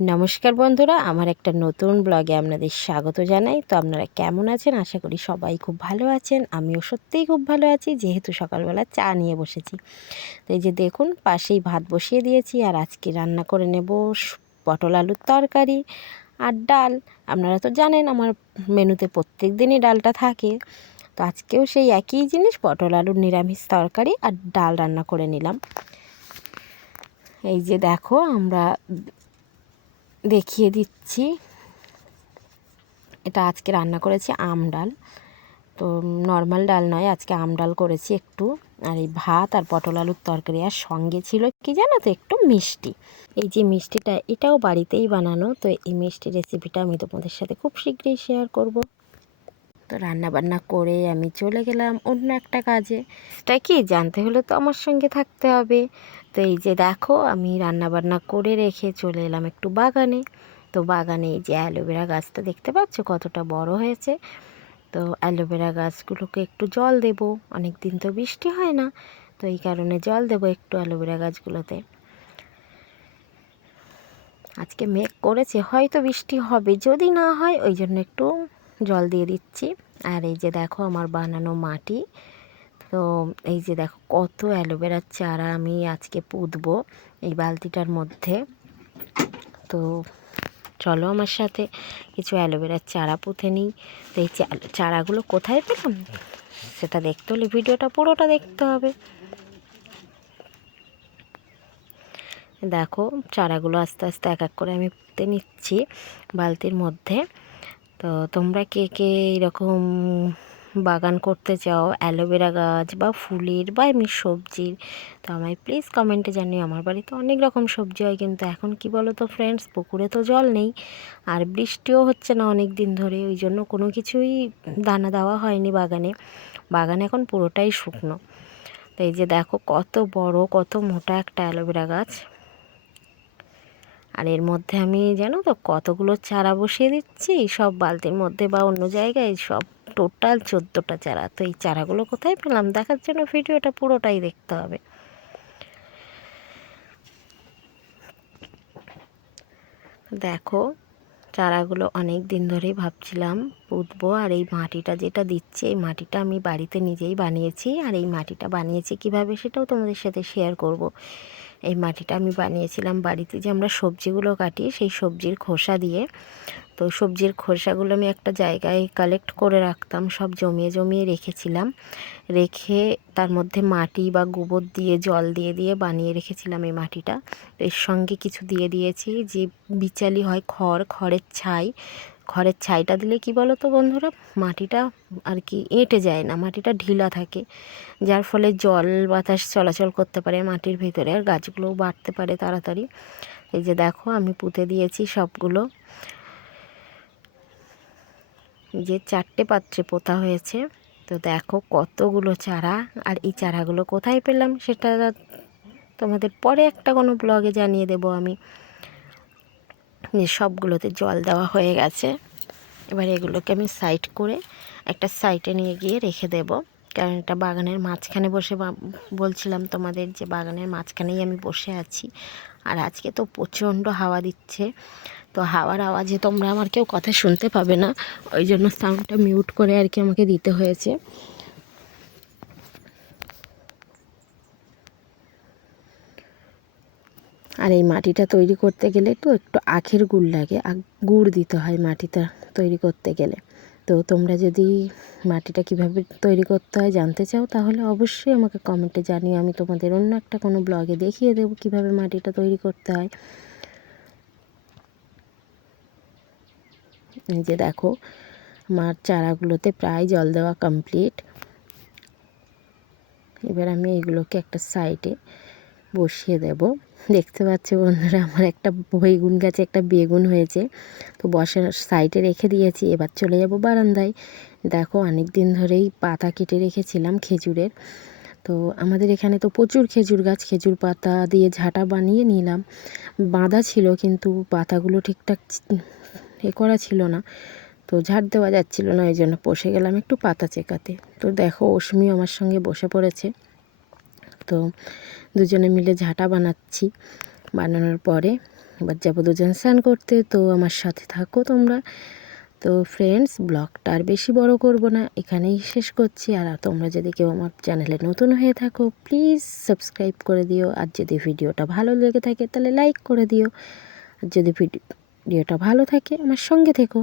নমস্কার বন্ধুরা, আমার একটা নতুন ব্লগে আপনাদের স্বাগত জানাই। তো আপনারা কেমন আছেন? আশা করি সবাই খুব ভালো আছেন। আমিও সত্যিই খুব ভালো আছি, যেহেতু সকালবেলা চা নিয়ে বসেছি। তো এই যে দেখুন, পাশেই ভাত বসিয়ে দিয়েছি, আর আজকে রান্না করে নেব পটল আলুর তরকারি আর ডাল। আপনারা তো জানেন আমার মেনুতে প্রত্যেক দিনই ডালটা থাকে। তো আজকেও সেই একই জিনিস, পটল আলুর নিরামিষ তরকারি আর ডাল রান্না করে নিলাম। এই যে দেখো, আমরা দেখিয়ে দিচ্ছি, এটা আজকে রান্না করেছি আম ডাল। তো নর্মাল ডাল নয়, আজকে আম ডাল করেছি একটু। আর এই ভাত আর পটল আলুর তরকারি, আর সঙ্গে ছিল কি জানো তো, একটু মিষ্টি। এই যে মিষ্টিটা, এটাও বাড়িতেই বানানো। তো এই মিষ্টি রেসিপিটা আমি তোমাদের সাথে খুব শীঘ্রই শেয়ার করব। তো রান্না বান্না করে আমি চলে গেলাম অন্য একটা কাজে। সেটা কি জানতে হলে তো আমার সঙ্গে থাকতে হবে। তো এই যে দেখো, আমি রান্না বান্না করে রেখে চলে এলাম একটু বাগানে। তো বাগানে এই যে অ্যালোভেরা গাছটা দেখতে পাচ্ছ কতটা বড় হয়েছে। তো অ্যালোভেরা গাছগুলোকে একটু জল দেব, অনেক দিন তো বৃষ্টি হয় না, তো এই কারণে জল দেব একটু অ্যালোভেরা গাছগুলোতে। আজকে মেঘ করেছে, হয়তো বৃষ্টি হবে, যদি না হয় ওই জন্য একটু জল দিয়ে দিচ্ছি। আর এই যে দেখো আমার বানানো মাটি। তো এই যে দেখো কত অ্যালোভেরার চারা আমি আজকে পুঁতবো এই বালতিটার মধ্যে। তো চলো আমার সাথে কিছু অ্যালোভেরার চারা পুঁতে নিই। তো এই চারাগুলো কোথায় পেলাম সেটা দেখতে হলে ভিডিওটা পুরোটা দেখতে হবে। দেখো চারাগুলো আস্তে আস্তে এক এক করে আমি পুঁতে নিচ্ছি বালতির মধ্যে। তো তোমরা কে কে এরকম বাগান করতে চাও, অ্যালোভেরা গাছ বা ফুলের বা এমনি সবজির, তো আমায় প্লিজ কমেন্টে জানিও। আমার বাড়িতে অনেক রকম সবজি হয়, কিন্তু এখন কি বলো তো ফ্রেন্ডস, পুকুরে তো জল নেই, আর বৃষ্টিও হচ্ছে না অনেক দিন ধরে, ওই জন্য কোনো কিছুই দানা দেওয়া হয়নি বাগানে। বাগান এখন পুরোটাই শুকনো। তো এই যে দেখো কত বড় কত মোটা একটা অ্যালোভেরা গাছ। আর এর মধ্যে আমি জানো তো কতগুলো চারা বসিয়ে দিচ্ছি, সব বালতির মধ্যে বা অন্য জায়গায়, সব টোটাল 14টা চারা। তো এই চারাগুলো কোথায় পেলাম দেখার জন্য ভিডিওটা পুরোটাই দেখতে হবে। দেখো চারাগুলো অনেক দিন ধরেই ভাবছিলাম পুঁতবো। আর এই মাটিটা যেটা দিচ্ছে, এই মাটিটা আমি বাড়িতে নিজেই বানিয়েছি। আর এই মাটিটা বানিয়েছি কিভাবে সেটাও তোমাদের সাথে শেয়ার করব। এই মাটিটা আমি বানিয়েছিলাম বাড়িতে, যে আমরা সবজিগুলো কাটি সেই সবজির খোসা দিয়ে। তো সবজির খোসাগুলো আমি একটা জায়গায় কালেক্ট করে রাখতাম, সব জমিয়ে জমিয়ে রেখেছিলাম। রেখে তার মধ্যে মাটি বা গোবর দিয়ে জল দিয়ে দিয়ে বানিয়ে রেখেছিলাম এই মাটিটা। এর সঙ্গে কিছু দিয়ে দিয়েছি যে বিচালি হয়, খড়ের ছাই। খড়ের ছাইটা দিলে কি বলো তো বন্ধুরা, মাটিটা আর কি এঁটে যায় না, মাটিটা ঢিলা থাকে, যার ফলে জল বাতাস চলাচল করতে পারে মাটির ভিতরে, আর গাছগুলোও বাড়তে পারে তাড়াতাড়ি। এই যে দেখো আমি পুঁতে দিয়েছি সবগুলো, যে 4টে পাত্রে পোতা হয়েছে। তো দেখো কতগুলো চারা। আর এই চারাগুলো কোথায় পেলাম সেটা তোমাদের পরে একটা কোনো ব্লগে জানিয়ে দেব আমি। যে সবগুলোতে জল দেওয়া হয়ে গেছে, এবার এগুলোকে আমি সাইড করে একটা সাইডে নিয়ে গিয়ে রেখে দেব। কারণ এটা বাগানের মাঝখানে বসে, বলছিলাম তোমাদের যে বাগানের মাঝখানেই আমি বসে আছি। আর আজকে তো প্রচণ্ড হাওয়া দিচ্ছে, তো হাওয়ার আওয়াজে তোমরা আমার কেউ কথা শুনতে পাবে না, ওই জন্য সাউন্ডটা মিউট করে আর কি আমাকে দিতে হয়েছে। আর এই মাটিটা তৈরি করতে গেলে তো একটু আখের গুড় লাগে, গুড় দিতে হয় মাটিটা তৈরি করতে গেলে। তো তোমরা যদি মাটিটা কিভাবে তৈরি করতে হয় জানতে চাও, তাহলে অবশ্যই আমাকে কমেন্টে জানিয়ে আমি তোমাদের অন্য একটা কোনো ব্লগে দেখিয়ে দেবো কিভাবে মাটিটা তৈরি করতে হয়। এই যে দেখো আমার চারাগুলোতে প্রায় জল দেওয়া কমপ্লিট। এবার আমি এগুলোকে একটা সাইডে বসিয়ে দেব। দেখতে পাচ্ছ বন্ধুরা, আমার একটা বেগুন গাছে একটা বেগুন হয়েছে, তো বসার সাইডে রেখে দিয়েছি। এবার চলে যাব বারান্দায়। দেখো অনেক দিন ধরেই পাতা কেটে রেখেছিলাম খেজুরের। তো আমাদের এখানে তো প্রচুর খেজুর গাছ, খেজুর পাতা দিয়ে ঝাঁটা বানিয়ে নিলাম। বাঁধা ছিল কিন্তু পাতাগুলো ঠিকঠাক করা ছিল না, তো ঝাড় দেওয়া যাচ্ছিল না, ওই জন্য বসে গেলাম একটু পাতা চেকাতে। তো দেখো অশ্মি আমার সঙ্গে বসে পড়েছে। তো দুজনে মিলে ঝাঁটা বানাচ্ছি। বানানোর পরে এবার যাবো দুজন স্নান করতে, তো আমার সাথে থাকো তোমরা। তো ফ্রেন্ডস, ব্লগটা আর বেশি বড় করব না, এখানেই শেষ করছি। আর তোমরা যদি কেউ আমার চ্যানেলে নতুন হয়ে থাকো প্লিজ সাবস্ক্রাইব করে দিও। আর যদি ভিডিওটা ভালো লেগে থাকে তাহলে লাইক করে দিও। আর যদি ভিডিওটা ভালো থাকে আমার সঙ্গে থেকো।